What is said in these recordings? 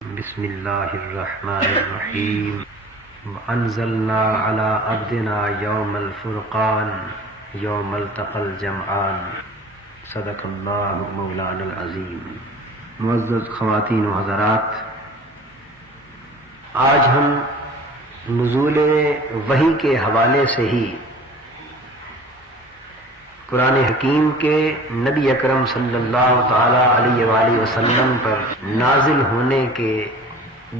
بسم اللہ الرحمن الرحیم وانزلنا علی عبدنا یوم الفرقان یوم التقى الجمعان صدق اللہ مولانا العظیم۔ معزز خواتین و حضرات، آج ہم نزول وحی کے حوالے سے ہی قرآن حکیم کے نبی اکرم صلی اللہ تعالی علیہ وآلہ وسلم پر نازل ہونے کے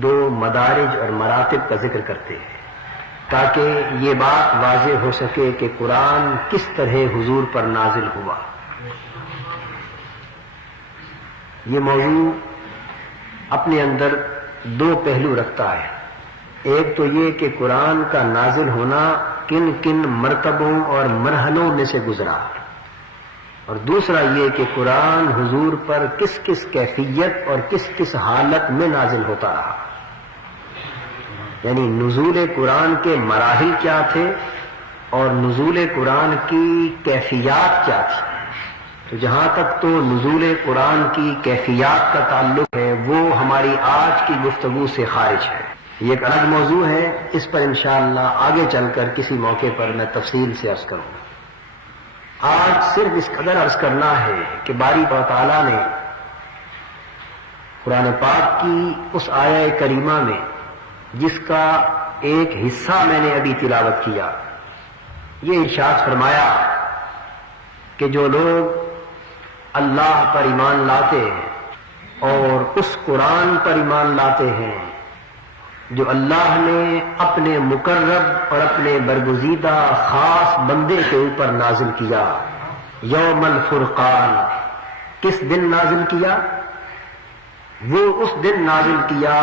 دو مدارج اور مراتب کا ذکر کرتے ہیں، تاکہ یہ بات واضح ہو سکے کہ قرآن کس طرح حضور پر نازل ہوا۔ یہ موضوع اپنے اندر دو پہلو رکھتا ہے۔ ایک تو یہ کہ قرآن کا نازل ہونا کن کن مرتبوں اور مرحلوں میں سے گزرا، اور دوسرا یہ کہ قرآن حضور پر کس کس کیفیت اور کس کس حالت میں نازل ہوتا رہا، یعنی نزول قرآن کے مراحل کیا تھے اور نزول قرآن کی کیفیات کیا تھی۔ تو جہاں تک تو نزول قرآن کی کیفیات کا تعلق ہے وہ ہماری آج کی گفتگو سے خارج ہے، یہ ایک الگ موضوع ہے، اس پر انشاءاللہ آگے چل کر کسی موقع پر میں تفصیل سے عرض کروں گا۔ آج صرف اس قدر عرض کرنا ہے کہ باری تعالیٰ نے قرآن پاک کی اس آیہ کریمہ میں جس کا ایک حصہ میں نے ابھی تلاوت کیا، یہ ارشاد فرمایا کہ جو لوگ اللہ پر ایمان لاتے ہیں اور اس قرآن پر ایمان لاتے ہیں جو اللہ نے اپنے مقرب اور اپنے برگزیدہ خاص بندے کے اوپر نازل کیا، یوم الفرقان، کس دن نازل کیا؟ وہ اس دن نازل کیا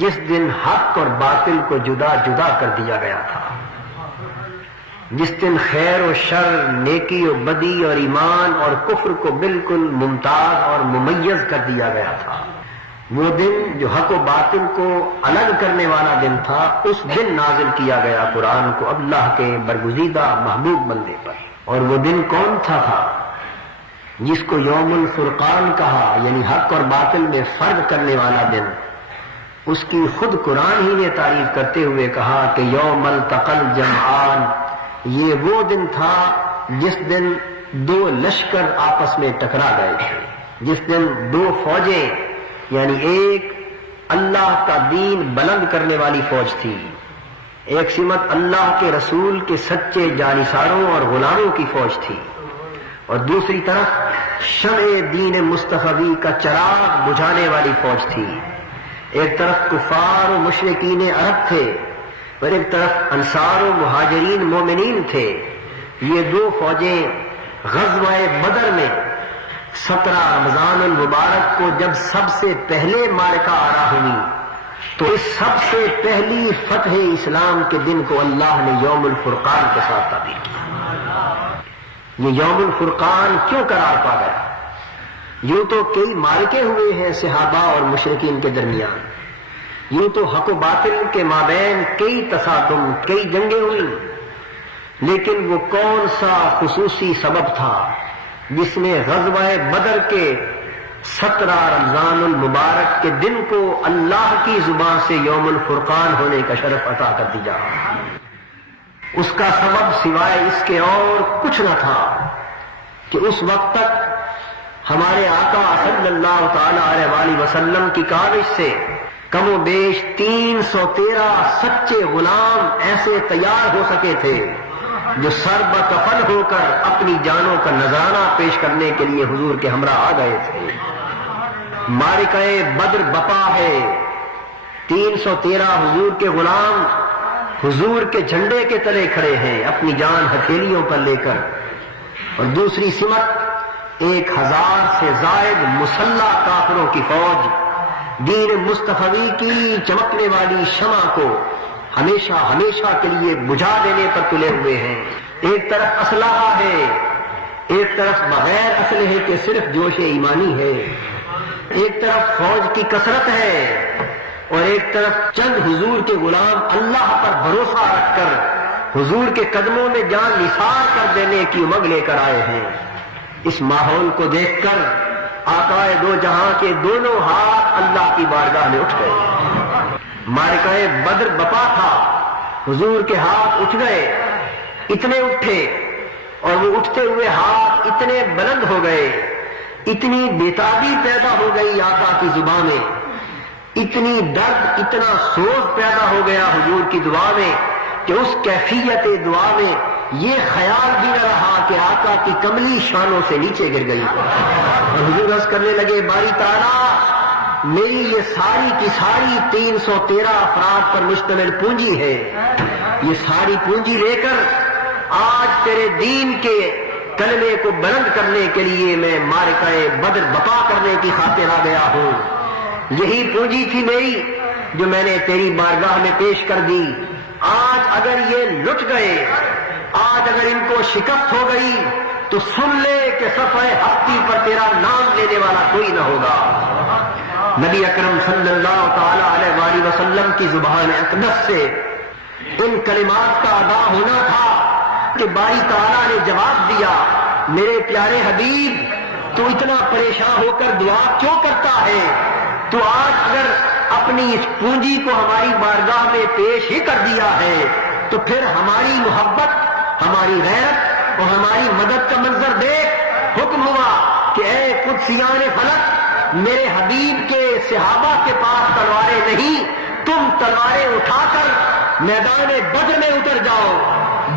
جس دن حق اور باطل کو جدا جدا کر دیا گیا تھا، جس دن خیر و شر، نیکی و بدی اور ایمان اور کفر کو بالکل ممتاز اور ممیز کر دیا گیا تھا۔ وہ دن جو حق و باطل کو الگ کرنے والا دن تھا، اس دن نازل کیا گیا قرآن کو اللہ کے برگزیدہ محبوب بندے پر۔ اور وہ دن کون تھا جس کو یوم الفرقان کہا، یعنی حق اور باطل میں فرق کرنے والا دن۔ اس کی خود قرآن ہی نے تعریف کرتے ہوئے کہا کہ یوم التقى الجمعان، یہ وہ دن تھا جس دن دو لشکر آپس میں ٹکرا گئے تھے، جس دن دو فوجیں، یعنی ایک اللہ کا دین بلند کرنے والی فوج تھی، ایک سمت اللہ کے رسول کے سچے جانثاروں اور غلاموں کی فوج تھی، اور دوسری طرف شمع دین مصطفی کا چراغ بجھانے والی فوج تھی۔ ایک طرف کفار و مشرکین عرب تھے اور ایک طرف انصار و مہاجرین مومنین تھے۔ یہ دو فوجیں غزوہ بدر میں 17 رمضان المبارک کو جب سب سے پہلے معرکہ آرا ہوئی تو اس سب سے پہلی فتح اسلام کے دن کو اللہ نے یوم الفرقان کے ساتھ تعبیر کیا۔ یہ یوم الفرقان کیوں قرار پا گیا؟ یوں تو کئی معرکے ہوئے ہیں صحابہ اور مشرکین کے درمیان، یوں تو حق و باطل کے مابین کئی تصادم، کئی جنگیں ہوئیں، لیکن وہ کون سا خصوصی سبب تھا جس نے غزوہ بدر کے 17 رمضان المبارک کے دن کو اللہ کی زبان سے یوم الفرقان ہونے کا شرف عطا کر دیا؟ اس کا سبب سوائے اس کے اور کچھ نہ تھا کہ اس وقت تک ہمارے آقا صلی اللہ تعالی علیہ وآلہ وسلم کی کاوش سے کم و بیش 313 سچے غلام ایسے تیار ہو سکے تھے جو سر بکفن ہو کر اپنی جانوں کا نذرانہ پیش کرنے کے لیے حضور کے ہمراہ آ گئے تھے۔ معرکہ بدر بپا ہے، 313 حضور کے غلام حضور کے جھنڈے کے تلے کھڑے ہیں اپنی جان ہتھیلیوں پر لے کر، اور دوسری سمت 1000 سے زائد مسلح کافروں کی فوج دین مصطفی کی چمکنے والی شمع کو ہمیشہ ہمیشہ کے لیے بجھا دینے پر تلے ہوئے ہیں۔ ایک طرف اسلحہ ہے، ایک طرف بغیر اسلحے کے صرف جوش ایمانی ہے، ایک طرف فوج کی کثرت ہے اور ایک طرف چند حضور کے غلام اللہ پر بھروسہ رکھ کر حضور کے قدموں میں جان نثار کر دینے کی امنگ لے کر آئے ہیں۔ اس ماحول کو دیکھ کر آقا دو جہاں کے دونوں ہاتھ اللہ کی بارگاہ میں اٹھ گئے۔ معرکہ بدر بپا تھا، حضور کے ہاتھ اٹھ گئے، اتنے اٹھے اور وہ اٹھتے ہوئے ہاتھ اتنے بلند ہو گئے، اتنی بےتابی پیدا ہو گئی آقا کی زبان میں، اتنی درد، اتنا سوز پیدا ہو گیا حضور کی دعا میں کہ اس کیفیت دعا میں یہ خیال بھی نہ رہا کہ آقا کی کملی شانوں سے نیچے گر گئی، اور حضور عرض کرنے لگے باری تعالیٰ میری یہ ساری کی ساری 313 افراد پر مشتمل پونجی ہے، یہ ساری پونجی لے کر آج تیرے دین کے کلمے کو بلند کرنے کے لیے میں معرکہ بدر بپا کرنے کی خاطر آ گیا ہوں، یہی پونجی تھی میری جو میں نے تیری بارگاہ میں پیش کر دی، آج اگر یہ لٹ گئے، آج اگر ان کو شکست ہو گئی تو سن لے کہ صفحہ ہستی پر تیرا نام لینے والا کوئی نہ ہوگا۔ نبی اکرم صلی اللہ تعالی علیہ وآلہ وسلم کی زبان اقدس سے ان کلمات کا ادا ہونا تھا کہ باری تعالیٰ نے جواب دیا، میرے پیارے حبیب تو اتنا پریشان ہو کر دعا کیوں کرتا ہے؟ تو آج اگر اپنی اس پونجی کو ہماری بارگاہ میں پیش ہی کر دیا ہے تو پھر ہماری محبت، ہماری غیرت اور ہماری مدد کا منظر دیکھ۔ حکم ہوا کہ اے قدسیان فلک، میرے حبیب کے صحابہ کے پاس تلواریں نہیں، تم تلواریں اٹھا کر میدان بدر میں اتر جاؤ،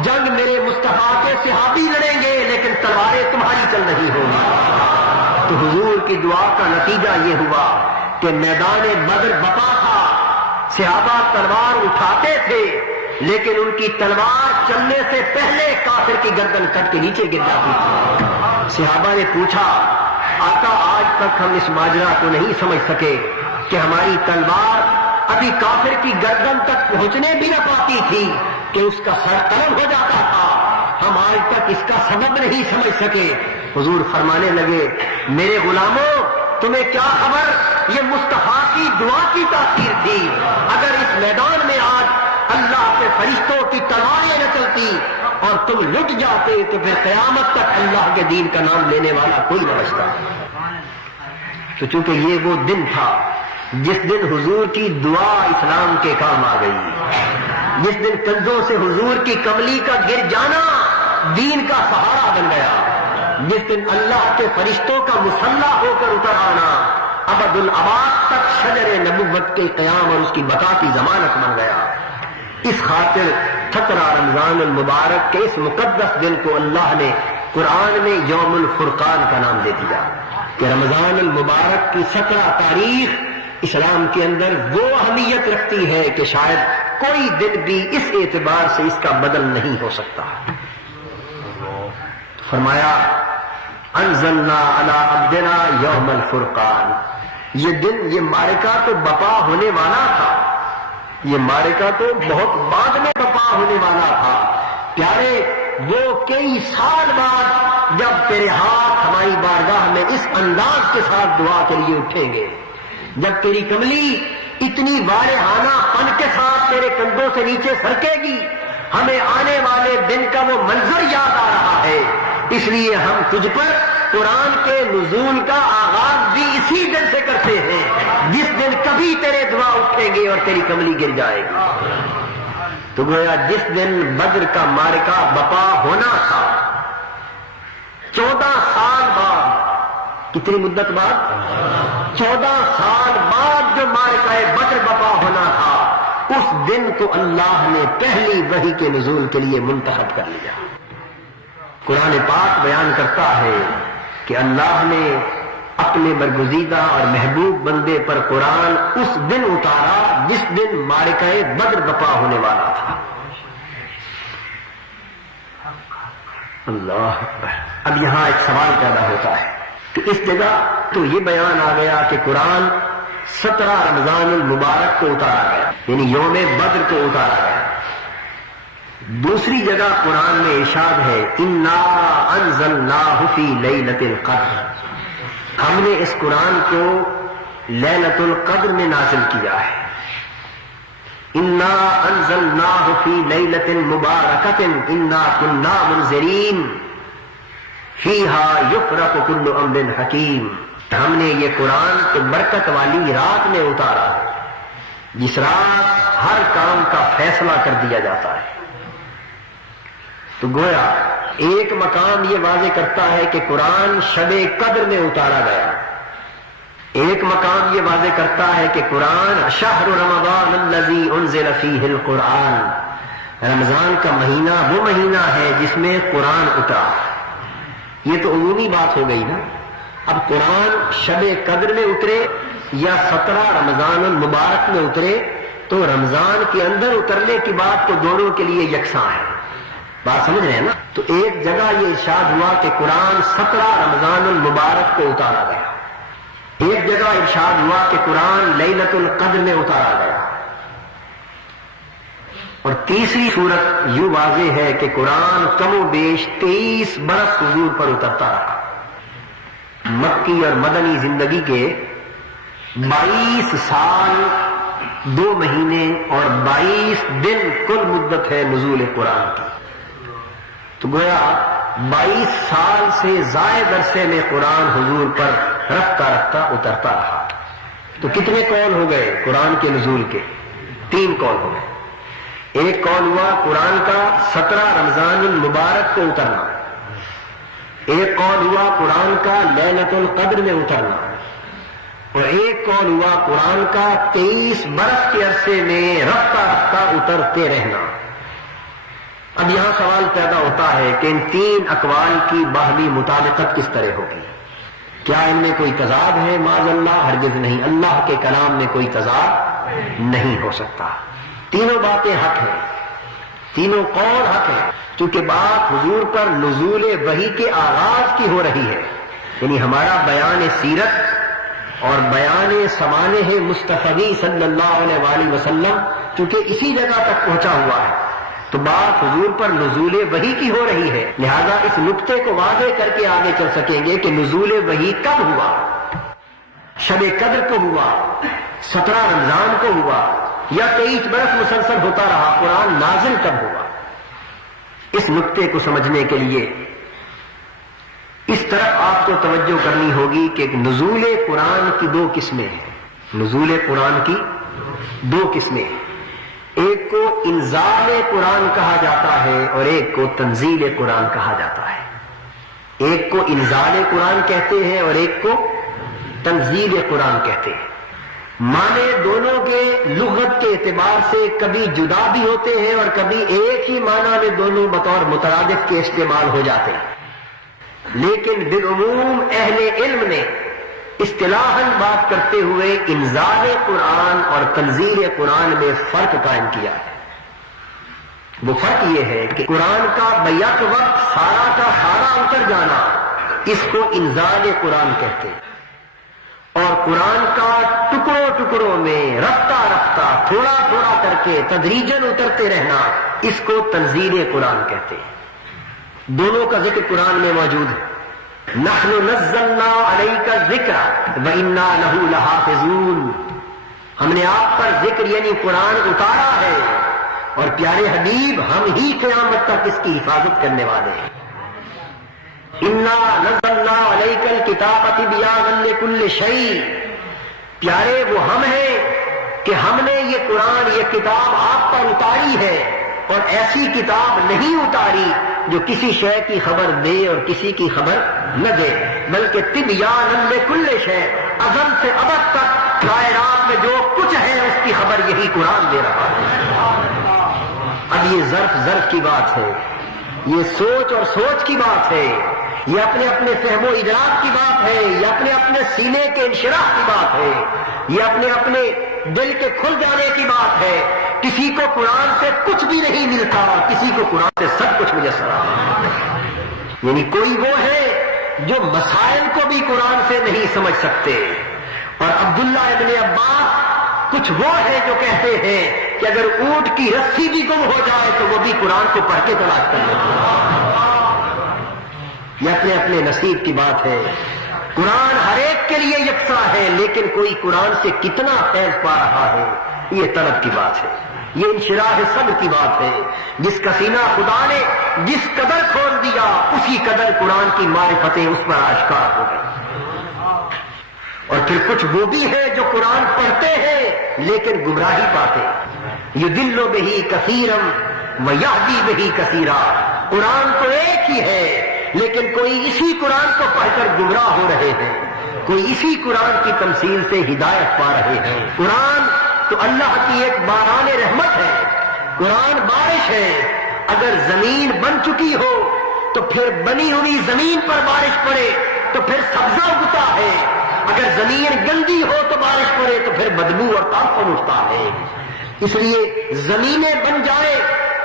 جنگ میرے مصطفیٰ کے صحابی لڑیں گے لیکن تلواریں تمہاری چل رہی ہوگی۔ تو حضور کی دعا کا نتیجہ یہ ہوا کہ میدان بدر بپا تھا، صحابہ تلوار اٹھاتے تھے لیکن ان کی تلوار چلنے سے پہلے کافر کی گردن کٹ کے نیچے گر جاتی تھی۔ صحابہ نے پوچھا آقا آج تک ہم اس ماجرا کو نہیں سمجھ سکے کہ ہماری تلوار ابھی کافر کی گردن تک پہنچنے بھی نہ پاتی تھی کہ اس کا سر قلم ہو جاتا تھا، ہم آج تک اس کا سبب نہیں سمجھ سکے۔ حضور فرمانے لگے میرے غلاموں تمہیں کیا خبر، یہ مصطفیٰ کی دعا کی تاثیر تھی، اگر اس میدان میں آج اللہ کے فرشتوں کی تلواریں نہ چلتی اور تم لٹ جاتے تو پھر قیامت تک اللہ کے دین کا نام لینے والا کوئی نہ بچتا۔ تو چونکہ یہ وہ دن تھا جس دن حضور کی دعا اسلام کے کام آ گئی، جس دن کندھوں سے حضور کی کملی کا گر جانا دین کا سہارا بن گیا، جس دن اللہ کے فرشتوں کا مسلح ہو کر اتر آنا ابد الاباد تک شجر نبوت کے قیام اور اس کی بقا کی ضمانت بن گیا۔ اس خاطر 17 رمضان المبارک کے اس مقدس دن کو اللہ نے قرآن میں یوم الفرقان کا نام دے دیا کہ رمضان المبارک کی 17 تاریخ اسلام کے اندر وہ اہمیت رکھتی ہے کہ شاید کوئی دن بھی اس اعتبار سے اس کا بدل نہیں ہو سکتا۔ فرمایا انزلنا علی عبدنا یوم الفرقان، یہ دن، یہ معرکہ تو بپا ہونے والا تھا، یہ معرکہ تو بہت بعد میں بپا ہونے والا تھا۔ پیارے وہ کئی سال بعد جب تیرے ہاتھ ہماری بارگاہ میں اس انداز کے ساتھ دعا کے لیے اٹھیں گے، جب تیری کملی اتنی وارحانہ پن کے ساتھ تیرے کندھوں سے نیچے سرکے گی، ہمیں آنے والے دن کا وہ منظر یاد آ رہا ہے، اس لیے ہم تجھ پر قرآن کے نزول کا آغاز بھی اسی دن سے کرتے ہیں جس دن کبھی تیرے دعا اٹھیں گے اور تیری کملی گر جائے گی۔ تو گویا جس دن بدر کا معرکہ بپا ہونا تھا، 14 سال بعد، کتنی مدت بعد؟ 14 سال بعد جو معرکہ بدر بپا ہونا تھا، اس دن کو اللہ نے پہلی وحی کے نزول کے لیے منتخب کر لیا۔ قرآن پاک بیان کرتا ہے کہ اللہ نے اپنے برگزیدہ اور محبوب بندے پر قرآن اس دن اتارا جس دن معرکہ بدر بپا ہونے والا تھا۔ اللہ اکبر۔ اب یہاں ایک سوال پیدا ہوتا ہے کہ اس جگہ تو یہ بیان آ گیا کہ قرآن 17 رمضان المبارک کو اتارا گیا، یعنی یوم بدر کو اتارا گیا۔ دوسری جگہ قرآن میں ارشاد ہے انا انزلناہ فی لیلۃ القدر، ہم نے اس قرآن کو لیلۃ القدر میں نازل کیا ہے۔ انا انزلناہ فی لیلۃ مبارکۃ انا کنا منذرین فیہا یفرق کل امر حکیم۔ ہم نے یہ قرآن تو برکت والی رات میں اتارا ہے، جس رات ہر کام کا فیصلہ کر دیا جاتا ہے۔ تو گویا ایک مقام یہ واضح کرتا ہے کہ قرآن شب قدر میں اتارا گیا، ایک مقام یہ واضح کرتا ہے کہ قرآن شہر رمضان الذی انزل فیہ القرآن، رمضان کا مہینہ وہ مہینہ ہے جس میں قرآن اترا۔ یہ تو عمومی بات ہو گئی نا۔ اب قرآن شب قدر میں اترے یا 17 رمضان المبارک میں اترے تو رمضان کے اندر اترنے کی بات تو دونوں کے لیے یکساں ہے، بات سمجھ رہے ہیں نا۔ تو ایک جگہ یہ ارشاد ہوا کہ قرآن 17 رمضان المبارک کو اتارا گیا، ایک جگہ ارشاد ہوا کہ قرآن لیلۃ القدر میں اتارا گیا، اور تیسری صورت یوں واضح ہے کہ قرآن کم و بیش 23 برس حضور پر اترتا رہا۔ مکی اور مدنی زندگی کے 22 سال 2 مہینے اور 22 دن کل مدت ہے نزول قرآن کی۔ تو گویا 22 سال سے زائد عرصے میں قرآن حضور پر رفتہ رفتہ اترتا رہا۔ تو کتنے قول ہو گئے قرآن کے نزول کے؟ 3 قول ہو گئے۔ ایک قول ہوا قرآن کا 17 رمضان المبارک کو اترنا، ایک قول ہوا قرآن کا لیلۃ القدر میں اترنا، اور ایک قول ہوا قرآن کا 23 برس کے عرصے میں رفتہ رفتہ اترتے رہنا۔ اب یہاں سوال پیدا ہوتا ہے کہ ان 3 اقوال کی باہمی مطابقت کس طرح ہوگی؟ کیا ان میں کوئی تضاد ہے؟ معاذ اللہ ہرگز نہیں، اللہ کے کلام میں کوئی تضاد نہیں ہو سکتا۔ تینوں باتیں حق ہیں، تینوں قول حق ہیں، چونکہ بات حضور پر نزول وحی کے آغاز کی ہو رہی ہے، یعنی ہمارا بیان سیرت اور بیان سمانح مصطفی صلی اللہ علیہ وآلہ وسلم چونکہ اسی جگہ تک پہنچا ہوا ہے، تو بات حضور پر نزول وحی کی ہو رہی ہے، لہذا اس نقطے کو واضح کر کے آگے چل سکیں گے کہ نزول وحی کب ہوا، شب قدر کو ہوا، 17 رمضان کو ہوا، یا 23 برس مسلسل ہوتا رہا، قرآن نازل کب ہوا۔ اس نقطے کو سمجھنے کے لیے اس طرف آپ کو توجہ کرنی ہوگی کہ نزول قرآن کی 2 قسمیں ہیں، نزول قرآن کی 2 قسمیں ہیں، ایک کو انزال قرآن کہا جاتا ہے اور ایک کو تنزیل قرآن کہا جاتا ہے۔ ایک کو انزال قرآن کہتے ہیں اور ایک کو تنزیل قرآن کہتے ہیں۔ معنی دونوں کے لغت کے اعتبار سے کبھی جدا بھی ہوتے ہیں اور کبھی ایک ہی معنی میں دونوں بطور مترادف کے استعمال ہو جاتے ہیں، لیکن بالعموم اہل علم نے اصطلاحاً بات کرتے ہوئے انزال قرآن اور تنزیل قرآن میں فرق قائم کیا ہے۔ وہ فرق یہ ہے کہ قرآن کا بیک وقت سارا کا سارا اتر جانا اس کو انزال قرآن کہتے ہیں، اور قرآن کا ٹکڑوں ٹکڑوں میں رفتہ رفتہ تھوڑا تھوڑا کر کے تدریجاً اترتے رہنا اس کو تنزیل قرآن کہتے ہیں۔ دونوں کا ذکر قرآن میں موجود ہے۔ نحن نزلنا علیک الذکر وإنا لہ لحافظون، ہم نے آپ پر ذکر یعنی قرآن اتارا ہے اور پیارے حبیب ہم ہی قیامت تک اس کی حفاظت کرنے والے ہیں۔ انا نزلنا علیک الکتاب تبیانا لکل شیء، پیارے وہ ہم ہیں کہ ہم نے یہ قرآن یہ کتاب آپ پر اتاری ہے، اور ایسی کتاب نہیں اتاری جو کسی شے کی خبر دے اور کسی کی خبر نہ دے، بلکہ تبیانا لکل شیء، ازل سے ابد تک کائنات میں جو کچھ ہے اس کی خبر یہی قرآن دے رہا ہے۔ اب یہ ظرف کی بات ہے، یہ سوچ اور سوچ کی بات ہے، یہ اپنے اپنے فہم و ادراک کی بات ہے، یہ اپنے اپنے سینے کے انشراح کی بات ہے، یہ اپنے اپنے دل کے کھل جانے کی بات ہے۔ کسی کو قرآن سے کچھ بھی نہیں ملتا اور کسی کو قرآن سے سب کچھ میسر ہے، یعنی کوئی وہ ہے جو مسائل کو بھی قرآن سے نہیں سمجھ سکتے، اور عبداللہ ابن عباس کچھ وہ ہے جو کہتے ہیں کہ اگر اونٹ کی رسی بھی گم ہو جائے تو وہ بھی قرآن کو پڑھ کے تلاش کر لیتے ہیں۔ یہ اپنے اپنے نصیب کی بات ہے۔ قرآن ہر ایک کے لیے یکساں ہے، لیکن کوئی قرآن سے کتنا فیض پا رہا ہے یہ طلب کی بات ہے، یہ انشراح صدر کی بات ہے۔ جس کا سینہ خدا نے جس قدر کھول دیا اسی قدر قرآن کی معرفتیں اس پر آشکار ہو گئی۔ اور پھر کچھ وہ بھی ہیں جو قرآن پڑھتے ہیں لیکن گمراہی پاتے. یضل بہ کثیرا ویہدی بہ کثیرا. قرآن تو ایک ہی ہے لیکن کوئی اسی قرآن کو پڑھ کر گمراہ ہو رہے ہیں, کوئی اسی قرآن کی تمثیل سے ہدایت پا رہے ہیں. قرآن تو اللہ کی ایک باران رحمت ہے, قرآن بارش ہے. اگر زمین بن چکی ہو تو پھر بنی ہوئی زمین پر بارش پڑے تو پھر سبزہ اگتا ہے. اگر زمین گندی ہو تو بارش پڑے تو پھر بدبو اور تعفن اٹھتا ہے. اس لیے زمینیں بن جائے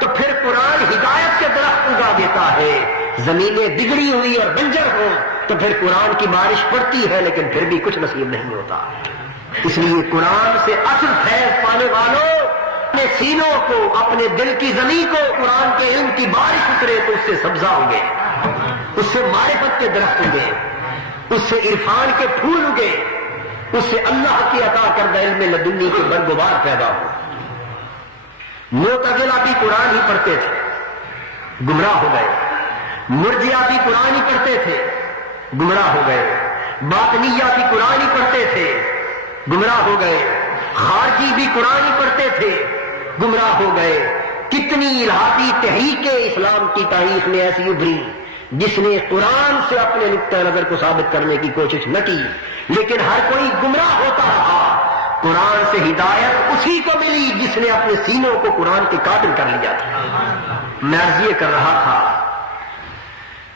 تو پھر قرآن ہدایت کے درخت اگا دیتا ہے. زمینیں بگڑی ہوئی اور بنجر ہو تو پھر قرآن کی بارش پڑتی ہے لیکن پھر بھی کچھ نصیب نہیں ہوتا. اس لیے قرآن سے اصل فیض پانے والوں اپنے سینوں کو, اپنے دل کی زمین کو قرآن کے علم کی بارش اترے تو اس سے سبزہ ہوگے, اس سے معرفت کے درخت ہوگے, اس سے عرفان کے پھول اگے, اس سے اللہ کی عطا کردہ علم لدنی کے برگبار پیدا ہو. معتزلہ بھی قرآن ہی پڑھتے تھے, گمراہ ہو گئے. مرجئہ بھی قرآن ہی پڑھتے تھے, گمراہ ہو گئے. باطنیہ بھی قرآن ہی پڑھتے تھے, گمراہ ہو گئے. خارجی بھی قرآن ہی پڑھتے تھے, گمراہ ہو گئے. کتنی الہاتی تحریکیں اسلام کی تاریخ میں ایسی ابھری جس نے قرآن سے اپنے نقطہ نظر کو ثابت کرنے کی کوشش نہ کی, لیکن ہر کوئی گمراہ ہوتا رہا. قرآن سے ہدایت اسی کو ملی جس نے اپنے سینوں کو قرآن کے قابل کر لیا تھا. میں عرض یہ کر رہا تھا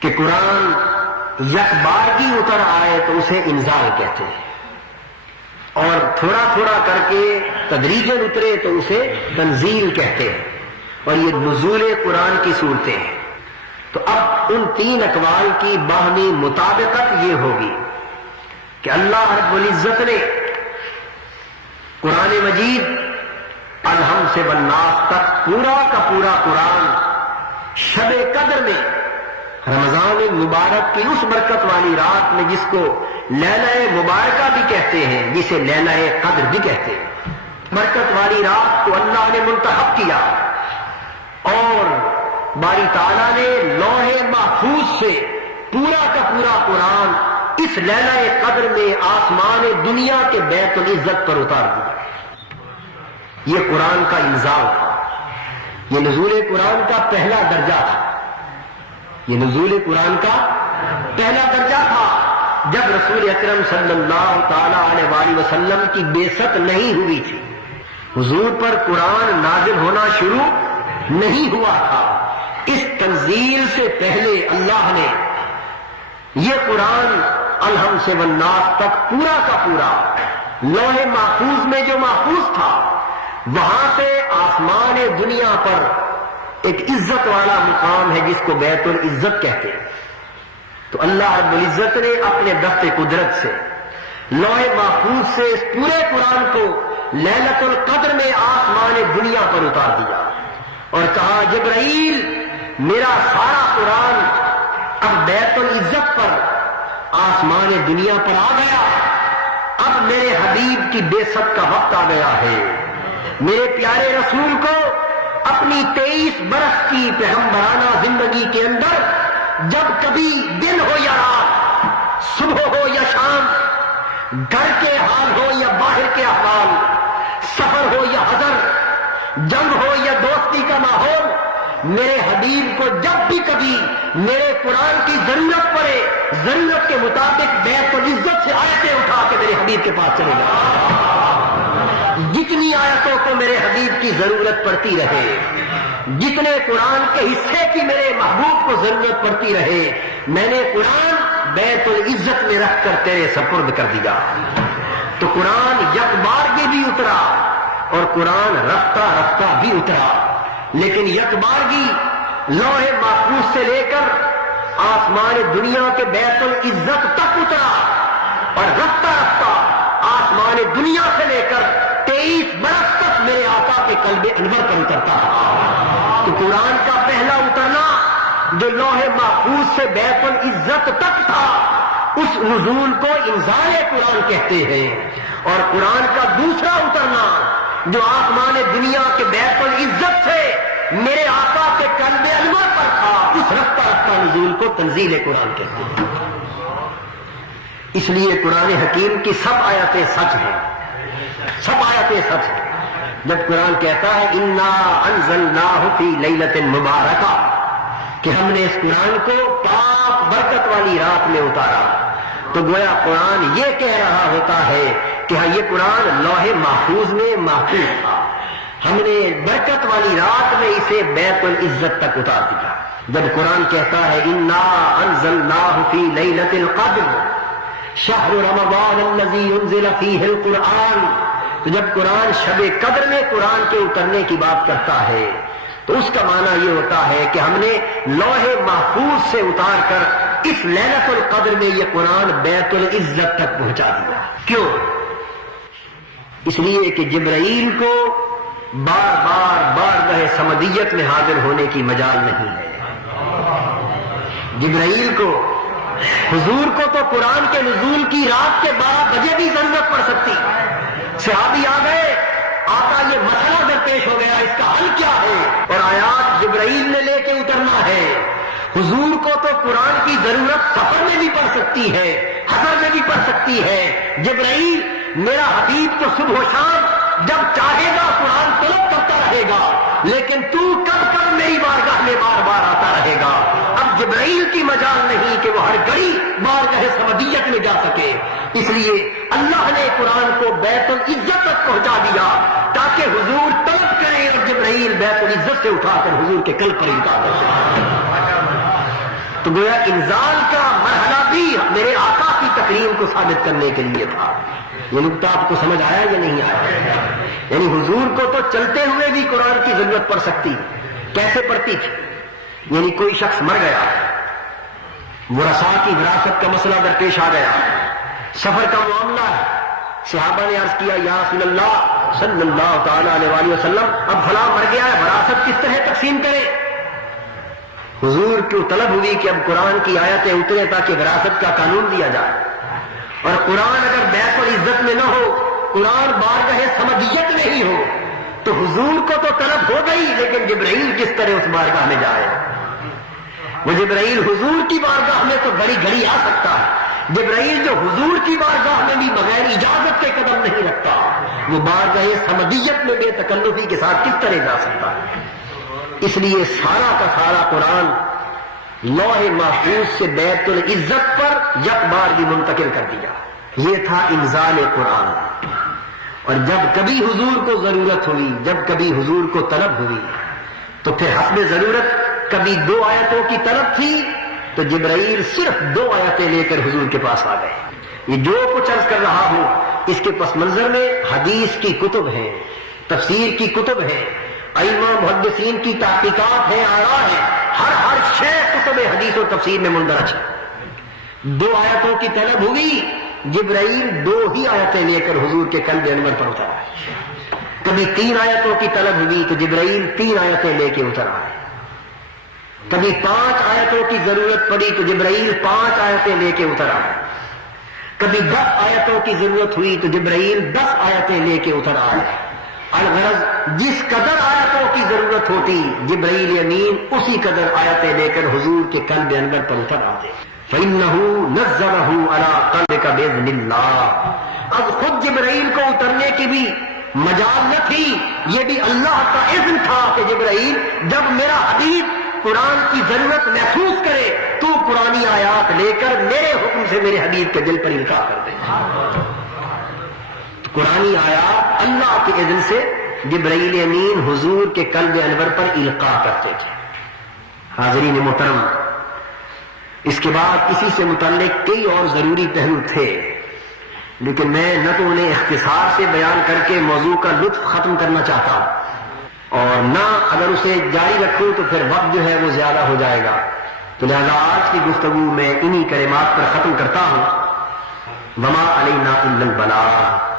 کہ قرآن یک بارگی اتر آئے تو اسے انزال کہتے ہیں, اور تھوڑا تھوڑا کر کے تدریجاً اترے تو اسے تنزیل کہتے ہیں. اور یہ نزول قرآن کی صورتیں ہیں. تو اب ان تین اقوال کی باہمی مطابقت یہ ہوگی کہ اللہ رب العزت نے قرآن مجید الحم سے والناس تک پورا کا پورا قرآن شب قدر میں, رمضان المبارک کی اس برکت والی رات میں جس کو لیلہ مبارکہ بھی کہتے ہیں, جسے لیلہ قدر بھی کہتے ہیں, برکت والی رات کو اللہ نے منتخب کیا اور باری تعالیٰ نے لوح محفوظ سے پورا کا پورا قرآن اس لیلہ قدر میں آسمان دنیا کے بیت العزت پر اتار دیا. یہ قرآن کا انزال تھا, یہ نزول قرآن کا پہلا درجہ تھا, یہ نزول قرآن کا پہلا درجہ تھا. جب رسول اکرم صلی اللہ تعالی علیہ وآلہ وسلم کی بعثت نہیں ہوئی تھی, حضور پر قرآن نازل ہونا شروع نہیں ہوا تھا. اس تنزیل سے پہلے اللہ نے یہ قرآن الحم سے والناس تک پورا کا پورا لوح محفوظ میں جو محفوظ تھا وہاں سے آسمان دنیا پر ایک عزت والا مقام ہے جس کو بیت العزت کہتے ہیں. تو اللہ رب العزت نے اپنے دست قدرت سے لوح محفوظ سے اس پورے قرآن کو لیلۃ القدر میں آسمان دنیا پر اتار دیا اور کہا, جبرائیل میرا سارا قرآن اب بیت العزت پر آسمان دنیا پر آ گیا, اب میرے حبیب کی بعثت کا وقت آ گیا ہے. میرے پیارے رسول کو اپنی 23 برس کی پیغمبرانہ زندگی کے اندر جب کبھی دن ہو یا رات, صبح ہو یا شام, گھر کے حال ہو یا باہر کے احوال, سفر ہو یا حضر, جنگ ہو یا دوستی کا ماحول, میرے حبیب کو جب بھی کبھی میرے قرآن کی ضرورت پڑے, ضرورت کے مطابق بیت العزت سے آیتیں اٹھا کے میرے حبیب کے پاس چلے جائیں. جتنی آیتوں کو میرے حبیب کی ضرورت پڑتی رہے, جتنے قرآن کے حصے کی میرے محبوب کو ضرورت پڑتی رہے, میں نے قرآن بیت العزت میں رکھ کر تیرے سپرد کر دیا. تو قرآن یک بارگی بھی اترا اور قرآن رفتہ رفتہ بھی اترا, لیکن یک بارگی لوح محفوظ سے لے کر آسمان دنیا کے بیت العزت تک اترا اور رفتہ رفتہ آسمان دنیا سے لے کر 23 برس تک میرے آقا کے قلب انور پر اترتا ہے. تو قرآن کا پہلا اترنا جو لوح محفوظ سے بیت العزت تک تھا, اس نزول کو انزال قرآن کہتے ہیں. اور قرآن کا دوسرا اترنا جو آسمان دنیا کے بیت العزت سے میرے آقا کے قلب انور پر تھا, اس رفتہ رفتہ نزول کو تنزیل قرآن کہتے ہیں. اس لیے قرآن حکیم کی سب آیتیں سچ ہیں، سب آیتیں سچ ہیں۔ جب قرآن کہتا ہے انا انزلناہ فی لیلۃ مبارکہ کہ ہم نے اس قرآن کو پاک برکت والی رات میں اتارا، تو گویا قرآن یہ کہہ رہا ہوتا ہے کہ ہاں یہ قرآن لوح محفوظ میں محفوظ تھا، ہم نے برکت والی رات میں اسے بیت العزت تک اتار دیا۔ جب قرآن کہتا ہے انا انزلناہ فی لیلۃ القدر شہر رمضان الذی انزل فیہ القرآن، تو جب قرآن شب قدر میں قرآن کے اترنے کی بات کرتا ہے تو اس کا معنی یہ ہوتا ہے کہ ہم نے لوح محفوظ سے اتار کر اس لیلۃ القدر میں یہ قرآن بیت العزت تک پہنچا دیا۔ کیوں؟ اس لیے کہ جبرائیل کو بار بار بارگاہ صمدیت میں حاضر ہونے کی مجال نہیں ہے۔ جبرائیل کو، حضور کو تو قرآن کے نزول کی رات کے 12 بجے بھی ضرورت پڑ سکتی، صحابی آ گئے، آقا یہ مسئلہ درپیش ہو گیا، اس کا حل کیا ہے، اور آیات جبرائیل نے لے کے اترنا ہے۔ حضور کو تو قرآن کی ضرورت سفر میں بھی پڑ سکتی ہے، حضر میں بھی پڑ سکتی ہے۔ جبرائیل میرا حبیب تو صبح و شام جب چاہے گا قرآن طلب کرتا رہے گا، لیکن تو کب کب میری بارگاہ میں بار بار آتا رہے گا۔ اب جبرائیل کی مجال نہیں کہ وہ ہر گھڑی بارگاہ صمدیت میں جا سکے، اس لیے اللہ نے قرآن کو بیت العزت تک پہنچا دیا تاکہ حضور طلب کریں اور جبرائیل بیت العزت سے اٹھا کر حضور کے قلب پر انتقال کرے۔ تو گویا انزال کا مرحلہ بھی میرے آقا کی تکریم کو ثابت کرنے کے لیے تھا۔ یہ نقطہ آپ کو سمجھ آیا یا نہیں آیا؟ یعنی حضور کو تو چلتے ہوئے بھی قرآن کی ضرورت پڑ سکتی، کیسے پڑتی تھی؟ یعنی کوئی شخص مر گیا، ورثاء کی وراثت کا مسئلہ درپیش آ گیا، سفر کا معاملہ ہے، صحابہ نے عرض کیا یا رسول اللہ صلی اللہ تعالی علیہ وآلہ وسلم اب فلاں مر گیا ہے، وراثت کس طرح تقسیم کرے؟ حضور کو طلب ہوئی کہ اب قرآن کی آیتیں اترے تاکہ وراثت کا قانون دیا جائے، اور قرآن اگر بیت العزت میں نہ ہو، قرآن بارگاہ صمدیت میں ہی ہو، تو حضور کو تو طلب ہو گئی، لیکن جبرائیل کس طرح اس بارگاہ میں جائے؟ وہ جبرائیل حضور کی بارگاہ میں تو بڑی گھڑی آ سکتا ہے، جبرائیل جو حضور کی بارگاہ میں بھی بغیر اجازت کے قدم نہیں رکھتا، وہ بارگاہ صمدیت میں بے تکلفی کے ساتھ کس طرح جا سکتا ہے؟ اس لیے سارا کا سارا قرآن لوح محفوظ سے بیت العزت پر یک بار بھی منتقل کر دیا۔ یہ تھا انزال قرآن۔ اور جب کبھی حضور کو ضرورت ہوئی، جب کبھی حضور کو طلب ہوئی، تو پھر حسب ضرورت کبھی 2 آیتوں کی طلب تھی تو جبرائیل صرف 2 آیتیں لے کر حضور کے پاس آ گئے۔ یہ جو کچھ عرض کر رہا ہوں اس کے پس منظر میں حدیث کی کتب ہیں، تفسیر کی کتب ہیں، ائمہ محدثین کی تحقیقات ہیں، آراء ہیں، ہر شے کتب حدیث و تفسیر میں مندرج ہے۔ 2 آیتوں کی طلب ہوئی، جبرائیل 2 ہی آیتیں لے کر حضور کے قلب انور پر اترا۔ کبھی 3 آیتوں کی طلب ہوئی تو جبرائیل 3 آیتیں لے کے اتر آئے۔ کبھی 5 آیتوں کی ضرورت پڑی تو جبرائیل 5 آیتیں لے کے اتر آئے۔ کبھی 10 آیتوں کی ضرورت ہوئی تو جبرائیل 10 آیتیں لے کے اتر آئے۔ الغرض جس قدر آیتوں کی ضرورت ہوتی جبرائیل امین اسی قدر آیتیں لے کر حضور کے قلب انور پر اتر آتے۔ فَإِنَّهُ نَزَّلَهُ عَلَىٰ قَلْبِكَ بِإِذْنِ اللَّهِ۔ اب خود جبرائیل کو اترنے کی بھی مجال نہ تھی، یہ بھی اللہ کا اذن تھا کہ جبرائیل جب میرا حبیب قرآن کی ضرورت محسوس کرے تو قرآنی آیات لے کر میرے حکم سے میرے حبیب کے دل پر القاء کر دے۔ قرآنی آیات اللہ کے اذن سے جبرائیل امین حضور کے قلب انور پر القاء کرتے تھے۔ حاضرین محترم، اس کے بعد اسی سے متعلق کئی اور ضروری پہلو تھے، لیکن میں نہ تو انہیں اختصار سے بیان کر کے موضوع کا لطف ختم کرنا چاہتا ہوں، اور نہ اگر اسے جاری رکھوں تو پھر وقت جو ہے وہ زیادہ ہو جائے گا، تو لہذا آج کی گفتگو میں انہی کلمات پر ختم کرتا ہوں۔ وما علینا الا البلاغ۔